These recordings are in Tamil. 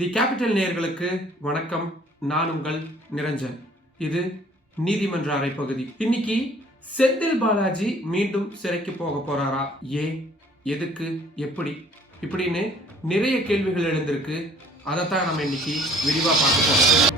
தி கேபிட்டல் நேர்களுக்கு வணக்கம். நான் உங்கள் நிரஞ்சன். இது நீதிமன்ற அறைப்பகுதி இன்னைக்கு செந்தில் பாலாஜி மீண்டும் சிறைக்கு போக போறாரா? ஏன் எதுக்கு எப்படி? இப்படின்னு நிறைய கேள்விகள் எழுந்திருக்கு. அதைத்தான் நம்ம இன்னைக்கு விரிவாக பார்க்க போறோம்.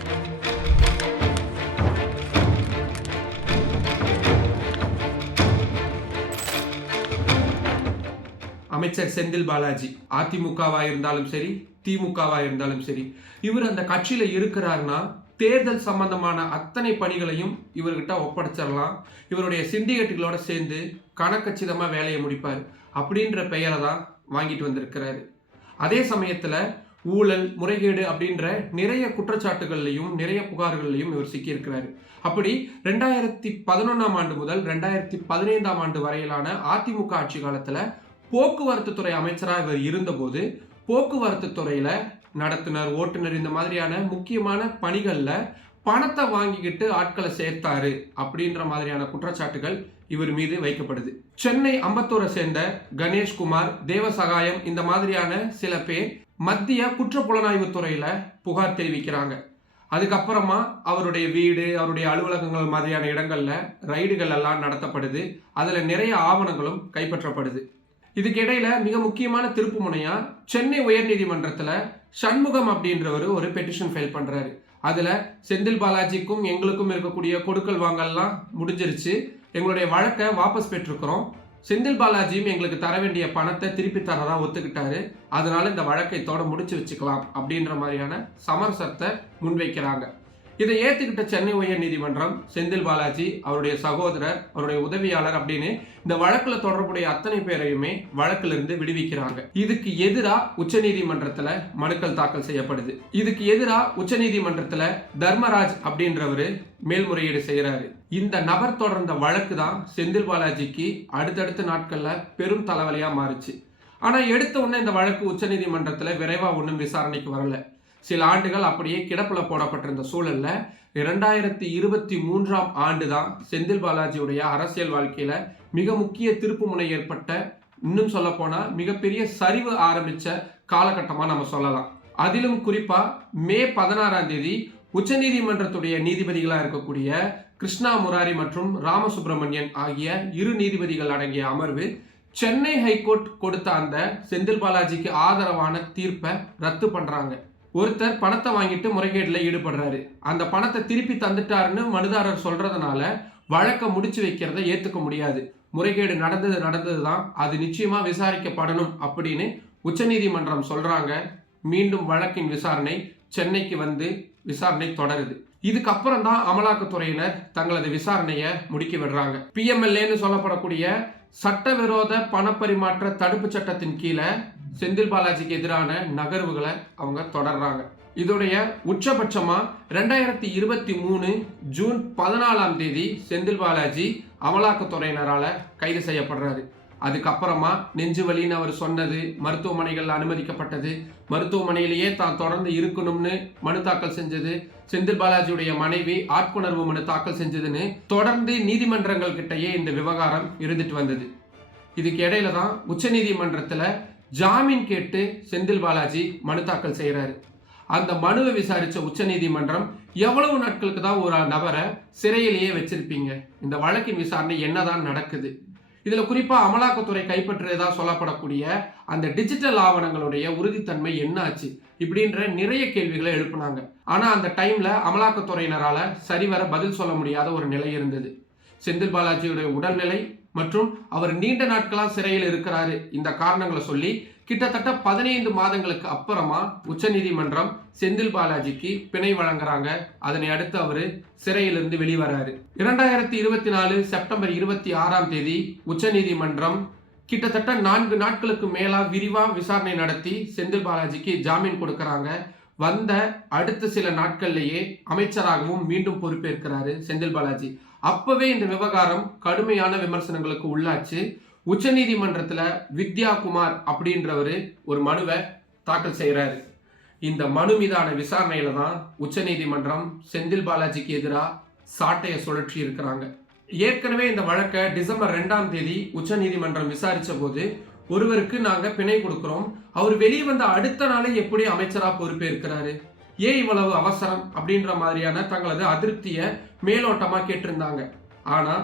அமைச்சர் செந்தில் பாலாஜி அதிமுகவா இருந்தாலும் சரி திமுகவா இருந்தாலும் சரி இவர் அந்த கட்சியில இருக்கிறாருன்னா தேர்தல் சம்பந்தமான அத்தனை பணிகளையும் இவர்கிட்ட ஒப்படைச்சிடலாம். இவருடைய சிண்டிகேட்டுகளோட சேர்ந்து கணக்கச்சிதமா வேலையை முடிப்பார். அப்படின்ற பெயரை தான் வாங்கிட்டு வந்திருக்கிறாரு. அதே சமயத்துல ஊழல் முறைகேடு அப்படின்ற நிறைய குற்றச்சாட்டுகள்லையும் நிறைய புகார்கள்லையும் இவர் சிக்கியிருக்கிறாரு. அப்படி ரெண்டாயிரத்தி பதினொன்றாம் ஆண்டு முதல் ரெண்டாயிரத்தி பதினைந்தாம் ஆண்டு வரையிலான அதிமுக ஆட்சி காலத்துல போக்குவரத்து துறை அமைச்சராக இவர் இருந்தபோது போக்குவரத்து துறையில நடத்துனர் ஓட்டுநர் இந்த மாதிரியான முக்கியமான பணிகளில் பணத்தை வாங்கிக்கிட்டு ஆட்களை சேர்த்தாரு அப்படின்ற மாதிரியான குற்றச்சாட்டுகள் இவர் மீது வைக்கப்படுது. சென்னை அம்பத்தூரை சேர்ந்த கணேஷ்குமார் தேவசகாயம் இந்த மாதிரியான சில பேர் மத்திய குற்ற புலனாய்வு துறையில புகார் தெரிவிக்கிறாங்க. அதுக்கப்புறமா அவருடைய வீடு அவருடைய அலுவலகங்கள் மாதிரியான இடங்கள்ல ரைடுகள் எல்லாம் நடத்தப்படுது. அதுல நிறைய ஆவணங்களும் கைப்பற்றப்படுது. இதுக்கிடையில் மிக முக்கியமான திருப்பு முனையா சென்னை உயர்நீதிமன்றத்தில் சண்முகம் அப்படின்றவர் ஒரு பெட்டிஷன் ஃபைல் பண்ணுறாரு அதில் செந்தில் பாலாஜிக்கும் எங்களுக்கும் இருக்கக்கூடிய கொடுக்கல் வாங்கல்லாம் முடிஞ்சிருச்சு. எங்களுடைய வழக்கை வாபஸ் பெற்றிருக்கிறோம். செந்தில் பாலாஜியும் எங்களுக்கு தர வேண்டிய பணத்தை திருப்பி தரதா ஒத்துக்கிட்டாரு. அதனால இந்த வழக்கை தோட முடிச்சு வச்சுக்கலாம் அப்படின்ற மாதிரியான சமரசத்தை முன்வைக்கிறாங்க. இதை ஏத்துக்கிட்ட சென்னை உயர் நீதிமன்றம் செந்தில் பாலாஜி அவருடைய சகோதரர் அவருடைய உதவியாளர் அப்படின்னு இந்த வழக்குல தொடர்புடைய அத்தனை பேரையுமே வழக்குல இருந்து விடுவிக்கிறாங்க. இதுக்கு எதிரா உச்சநீதிமன்றத்தில் மனுக்கள் தாக்கல் செய்யப்படுது. இதுக்கு எதிரா உச்சநீதிமன்றத்தில் தர்மராஜ் அப்படின்றவரு மேல்முறையீடு செய்கிறாரு இந்த நபர் தொடர்ந்த வழக்கு தான் செந்தில் பாலாஜிக்கு அடுத்தடுத்த நாட்கள்ல பெரும் தலைவலியா மாறுச்சு. ஆனா எடுத்த உடனே இந்த வழக்கு உச்சநீதிமன்றத்தில் விரைவாக ஒன்றும் விசாரணைக்கு வரல. சில ஆண்டுகள் அப்படியே கிடப்பில் போடப்பட்டிருந்த சூழலில் இரண்டாயிரத்தி இருபத்தி மூன்றாம் ஆண்டு தான் செந்தில் பாலாஜியுடைய அரசியல் வாழ்க்கையில் மிக முக்கிய திருப்பு முனை ஏற்பட்ட இன்னும் சொல்ல மிகப்பெரிய சரிவு ஆரம்பித்த காலகட்டமாக நம்ம சொல்லலாம். அதிலும் குறிப்பாக மே பதினாறாம் தேதி உச்சநீதிமன்றத்துடைய நீதிபதிகளாக இருக்கக்கூடிய கிருஷ்ணா முராரி மற்றும் ராமசுப்பிரமணியன் ஆகிய இரு நீதிபதிகள் அடங்கிய அமர்வு சென்னை ஹைகோர்ட் கொடுத்த அந்த செந்தில் பாலாஜிக்கு ஆதரவான தீர்ப்பை ரத்து பண்ணுறாங்க ஒருத்தர் பணத்தை வாங்கிட்டு முறைகேட்டில் ஈடுபடுறாரு. அந்த பணத்தை திருப்பி தந்துட்டாருன்னு மனுதாரர் சொல்றதுனால வழக்கை முடிச்சு வைக்கிறத ஏற்றுக்க முடியாது. முறைகேடு நடந்தது நடந்தது தான் அது நிச்சயமாக விசாரிக்கப்படணும் அப்படின்னு உச்சநீதிமன்றம் சொல்றாங்க. மீண்டும் வழக்கின் விசாரணை சென்னைக்கு வந்து விசாரணை தொடருது. இதுக்கப்புறம் தான் அமலாக்கத்துறையினர் தங்களது விசாரணையை முடுக்கி விடுறாங்க. பிஎம்எல்ஏன்னு சொல்லப்படக்கூடிய சட்டவிரோத பணப்பரிமாற்ற தடுப்பு சட்டத்தின் கீழே செந்தில் பாலாஜிக்கு எதிரான நகர்வுகளை அவங்க தொடர்றாங்க. இதோடைய உச்சபட்சமா ரெண்டாயிரத்தி இருபத்தி மூணு ஜூன் பதினாலாம் தேதி செந்தில் பாலாஜி அமலாக்கத்துறையினரால கைது செய்யப்படுறாரு. அதுக்கப்புறமா நெஞ்சு வலின்னு அவர் சொன்னது மருத்துவமனைகளில் அனுமதிக்கப்பட்டது மருத்துவமனையிலேயே தான் தொடர்ந்து இருக்கணும்னு மனு தாக்கல் செஞ்சது செந்தில் பாலாஜியுடைய மனைவி ஆட்கொணர்வு மனு தாக்கல் செஞ்சதுன்னு தொடர்ந்து நீதிமன்றங்கள் கிட்டேயே இந்த விவகாரம் இருந்துட்டு வந்தது. இதுக்கு இடையில தான் உச்சநீதிமன்றத்தில் ஜாமீன் கேட்டு செந்தில் பாலாஜி மனு தாக்கல் செய்கிறாரு அந்த மனுவை விசாரித்த உச்சநீதிமன்றம் எவ்வளவு நாட்களுக்கு தான் ஒரு நபரை சிறையிலேயே வச்சிருப்பீங்க? இந்த வழக்கின் விசாரணை என்னதான் நடக்குது? இதில் குறிப்பாக அமலாக்கத்துறை கைப்பற்றியதாக சொல்லப்படக்கூடிய அந்த டிஜிட்டல் ஆவணங்களுடைய உறுதித்தன்மை என்ன ஆச்சு இப்படின்ற நிறைய கேள்விகளை எழுப்புனாங்க. ஆனால் அந்த டைமில் அமலாக்கத்துறையினரால் சரிவர பதில் சொல்ல முடியாத ஒரு நிலை இருந்தது. செந்தில் பாலாஜியுடைய உடல்நிலை மற்றும் அவர் நீண்ட நாட்களாக சிறையில் இருக்கிறாரு. இந்த காரணங்களை சொல்லி கிட்டத்தட்ட பதினைந்து மாதங்களுக்கு அப்புறமா உச்சநீதிமன்றம் செந்தில் பாலாஜிக்கு பிணை வழங்குறாங்க. அதனை அடுத்து அவர் சிறையிலிருந்து வெளிவராரு. இரண்டாயிரத்தி இருபத்தி நாலு செப்டம்பர் இருபத்தி ஆறாம் தேதி உச்சநீதிமன்றம் கிட்டத்தட்ட நான்கு நாட்களுக்கு மேலா விரிவா விசாரணை நடத்தி செந்தில் பாலாஜிக்கு ஜாமீன் கொடுக்கறாங்க. வந்த அடுத்த சில நாட்கள்லேயே அமைச்சராகவும் மீண்டும் பொறுப்பேற்கிறாரு செந்தில் பாலாஜி. அப்பவே இந்த விவகாரம் கடுமையான விமர்சனங்களுக்கு உள்ளாச்சு. உச்சநீதிமன்றத்தில் வித்யா குமார் அப்படின்றவர் ஒரு மனுவை தாக்கல் செய்கிறாரு இந்த மனு மீதான விசாரணையில தான் உச்சநீதிமன்றம் செந்தில் பாலாஜிக்கு எதிராக சாட்டையை சுழற்றி இருக்கிறாங்க. ஏற்கனவே இந்த வழக்கை டிசம்பர் ரெண்டாம் தேதி உச்சநீதிமன்றம் விசாரித்த போது ஒருவருக்கு நாங்க பிணை கொடுக்கிறோம். அவர் வெளியே வந்த அடுத்த நாளே எப்படி அமைச்சரா பொறுப்பேற்கிறாரு? ஏன் இவ்வளவு அவசரம் அப்படின்ற மாதிரியான தங்களது அதிருப்தியை மேலோட்டமா கேட்டிருந்தாங்க. ஆனா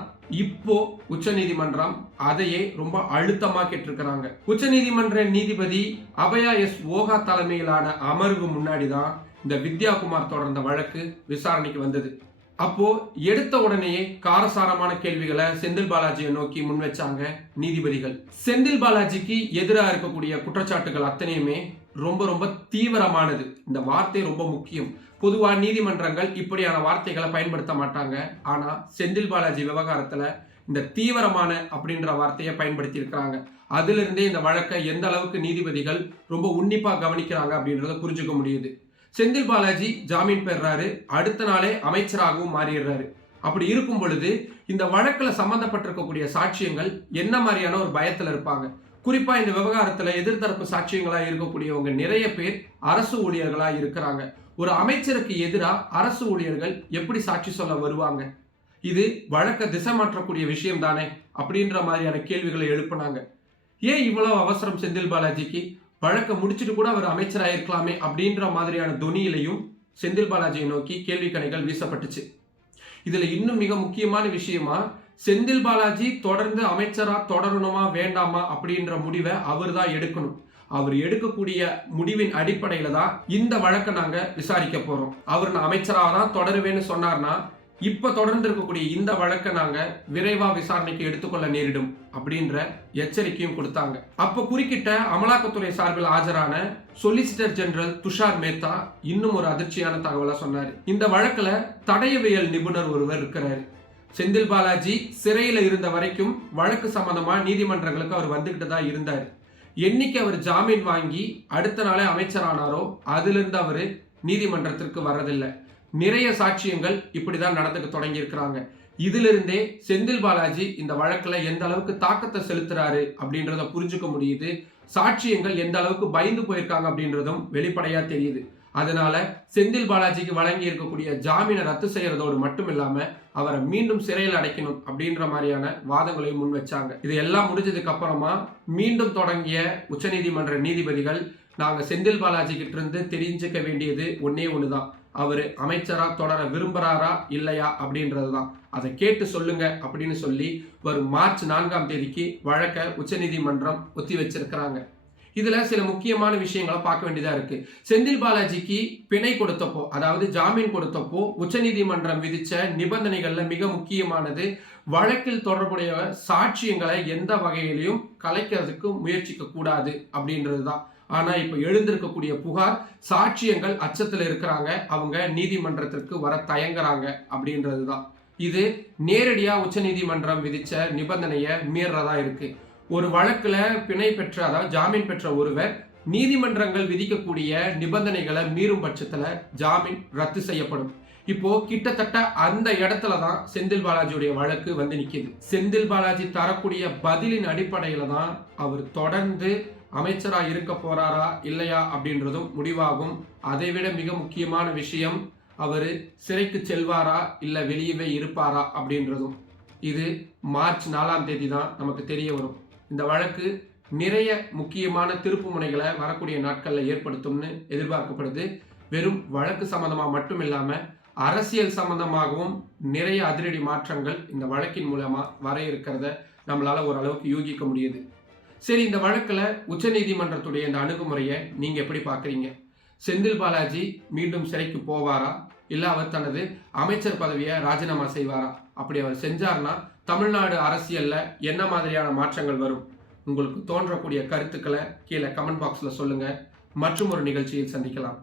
இப்போ உச்சநீதிமன்றம் அதையே ரொம்ப அழுத்தமா கேட்டிருக்கிறாங்க. உச்சநீதிமன்ற நீதிபதி அபயா எஸ் ஓகா தலைமையிலான அமர்வு முன்னாடி தான் இந்த வித்யாகுமார் தொடர்ந்த வழக்கு விசாரணைக்கு வந்தது. அப்போ எடுத்த உடனேயே காரசாரமான கேள்விகளை செந்தில் பாலாஜியை நோக்கி முன் வச்சாங்க நீதிபதிகள். செந்தில் பாலாஜிக்கு எதிராக இருக்கக்கூடிய குற்றச்சாட்டுகள் அத்தனையுமே ரொம்ப ரொம்ப தீவிரமானது. இந்த வார்த்தை ரொம்ப முக்கியம். பொதுவா நீதிமன்றங்கள் இப்படியான வார்த்தைகளை பயன்படுத்த மாட்டாங்க. ஆனா செந்தில் பாலாஜி விவகாரத்துல இந்த தீவிரமான அப்படின்ற வார்த்தையை பயன்படுத்தி இருக்கிறாங்க அதுல இருந்தே இந்த வழக்கை எந்த அளவுக்கு நீதிபதிகள் ரொம்ப உன்னிப்பா கவனிக்கிறாங்க அப்படின்றத புரிஞ்சுக்க முடியுது. செந்தில் பாலாஜி ஜாமீன் பெறாரு. அடுத்த நாளே அமைச்சராகவும் மாறிடுறாரு. அப்படி இருக்கும் பொழுது இந்த வழக்கில் சம்பந்தப்பட்டிருக்கக்கூடிய சாட்சியங்கள் என்ன மாதிரியான ஒரு பயத்தில் இருப்பாங்க? குறிப்பா இந்த விவகாரத்துல எதிர்த்தரப்பு சாட்சியங்களா இருக்கக்கூடியவங்க நிறைய பேர் அரசு ஊழியர்களா இருக்கிறாங்க. ஒரு அமைச்சருக்கு எதிராக அரசு ஊழியர்கள் எப்படி சாட்சி சொல்ல வருவாங்க? இது வழக்க திசை மாற்றக்கூடிய விஷயம் தானே? அப்படின்ற மாதிரியான கேள்விகளை எழுப்புனாங்க. ஏன் இவ்வளவு அவசரம் செந்தில் பாலாஜிக்கு? வழக்க முடிச்சுட்டு கூட அவர் அமைச்சராக இருக்கலாமே அப்படின்ற மாதிரியான துணியிலையும் செந்தில் பாலாஜியை நோக்கி கேள்வி கணைகள் வீசப்பட்டுச்சு. இதுல இன்னும் மிக முக்கியமான விஷயமா செந்தில் பாலாஜி தொடர்ந்து அமைச்சரா தொடரணுமா வேண்டாமா அப்படின்ற முடிவை அவர் தான் எடுக்கணும். அவர் எடுக்கக்கூடிய முடிவின் அடிப்படையில தான் இந்த வழக்கை நாங்க விசாரிக்க போறோம். அவர் நான் அமைச்சராக தான் தொடருவேன்னு சொன்னார்னா இப்ப தொடர்ந்து இருக்கக்கூடிய இந்த வழக்கை நாங்க விரைவா விசாரணைக்கு எடுத்துக்கொள்ள நேரிடும். அப்படின்ற எச்சரிக்கையும் கொடுத்தாங்க. அப்ப குறுக்கிட்ட அமலாக்கத்துறை சார்பில் ஆஜரான சொலிசிட்டர் ஜெனரல் துஷார் மேத்தா இன்னும் ஒரு அதிர்ச்சியான தகவலை சொன்னாரு. இந்த வழக்குல தடயவியல் நிபுணர் ஒருவர் இருக்கிறாரு. செந்தில் பாலாஜி சிறையில இருந்த வரைக்கும் வழக்கு சம்பந்தமா நீதிமன்றங்களுக்கு அவர் வந்துகிட்டு தான் இருந்தார். என்னைக்கு அவர் ஜாமீன் வாங்கி அடுத்த நாளே அமைச்சரானாரோ அதிலிருந்து அவர் நீதிமன்றத்திற்கு வர்றதில்லை. நிறைய சாட்சியங்கள் இப்படிதான் நடந்துக்க தொடங்கி இருக்கிறாங்க இதிலிருந்தே செந்தில் பாலாஜி இந்த வழக்கில் எந்த அளவுக்கு தாக்கத்தை செலுத்துறாரு அப்படின்றத புரிஞ்சுக்க முடியுது. சாட்சியங்கள் எந்த அளவுக்கு பயந்து போயிருக்காங்க அப்படின்றதும் வெளிப்படையா தெரியுது. அதனால செந்தில் பாலாஜிக்கு வழங்கி இருக்கக்கூடிய ஜாமீனை ரத்து செய்யறதோடு மட்டும் இல்லாம அவரை மீண்டும் சிறையில் அடைக்கணும் அப்படின்ற மாதிரியான வாதங்களையும் முன் வச்சாங்க. இது எல்லாம் முடிஞ்சதுக்கு அப்புறமா மீண்டும் தொடங்கிய உச்சநீதிமன்ற நீதிபதிகள் நாங்கள் செந்தில் பாலாஜி கிட்ட இருந்து தெரிஞ்சுக்க வேண்டியது ஒன்னே தான் அவர் அமைச்சராக தொடர விரும்புகிறாரா இல்லையா அப்படின்றது தான் அதை கேட்டு சொல்லுங்க அப்படின்னு சொல்லி வரும் மார்ச் நான்காம் தேதிக்கு வழக்க உச்சநீதிமன்றம் ஒத்தி வச்சிருக்கிறாங்க. இதில் சில முக்கியமான விஷயங்களை பார்க்க வேண்டியதாக இருக்குது செந்தில் பாலாஜிக்கு பிணை கொடுத்தப்போ அதாவது ஜாமீன் கொடுத்தப்போ உச்சநீதிமன்றம் விதித்த நிபந்தனைகளில் மிக முக்கியமானது வழக்கில் தொடர்புடைய சாட்சியங்களை எந்த வகையிலையும் கலைக்கிறதுக்கு முயற்சிக்க கூடாது அப்படின்றது தான் ஆனால் இப்போ எழுந்திருக்கக்கூடிய புகார் சாட்சியங்கள் அச்சத்தில் இருக்கிறாங்க. அவங்க நீதிமன்றத்திற்கு வர தயங்குறாங்க அப்படின்றது தான் இது நேரடியாக உச்சநீதிமன்றம் விதித்த நிபந்தனையை மீறதா இருக்கு. ஒரு வழக்கில் பிணை பெற்ற அதாவது ஜாமீன் பெற்ற ஒருவர் நீதிமன்றங்கள் விதிக்கக்கூடிய நிபந்தனைகளை மீறும் பட்சத்தில் ஜாமீன் ரத்து செய்யப்படும். இப்போ கிட்டத்தட்ட அந்த இடத்துல தான் செந்தில் பாலாஜியுடைய வழக்கு வந்து நிற்கிது செந்தில் பாலாஜி தரக்கூடிய பதிலின் அடிப்படையில் தான் அவர் தொடர்ந்து அமைச்சராக இருக்க போறாரா இல்லையா அப்படின்றதும் முடிவாகும். அதை விட மிக முக்கியமான விஷயம் அவர் சிறைக்கு செல்வாரா இல்லை வெளியவே இருப்பாரா அப்படின்றதும். இது மார்ச் நாலாம் தேதி தான் நமக்கு தெரிய வரும். இந்த வழக்கு நிறைய முக்கியமான திருப்பு முனைகளை வரக்கூடிய நாட்களில் ஏற்படுத்தும்னு எதிர்பார்க்கப்படுது. வெறும் வழக்கு சம்பந்தமாக மட்டும் இல்லாமல் அரசியல் சம்பந்தமாகவும் நிறைய அதிரடி மாற்றங்கள் இந்த வழக்கின் மூலமாக வர இருக்கிறத நம்மளால் ஓரளவுக்கு யூகிக்க முடியுது. சரி இந்த வழக்கில் உச்சநீதிமன்றத்துடைய இந்த அணுகுமுறையை நீங்கள் எப்படி பார்க்குறீங்க? செந்தில் பாலாஜி மீண்டும் சிறைக்கு போவாரா? இல்லை அவர் தனது அமைச்சர் பதவியை ராஜினாமா செய்வாரா? அப்படி அவர் செஞ்சார்னா தமிழ்நாடு அரசியலில் என்ன மாதிரியான மாற்றங்கள் வரும்? உங்களுக்கு தோன்றக்கூடிய கருத்துக்களை கீழே கமெண்ட் பாக்ஸில் சொல்லுங்கள் மற்றும் ஒரு நிகழ்ச்சியில் சந்திக்கலாம்.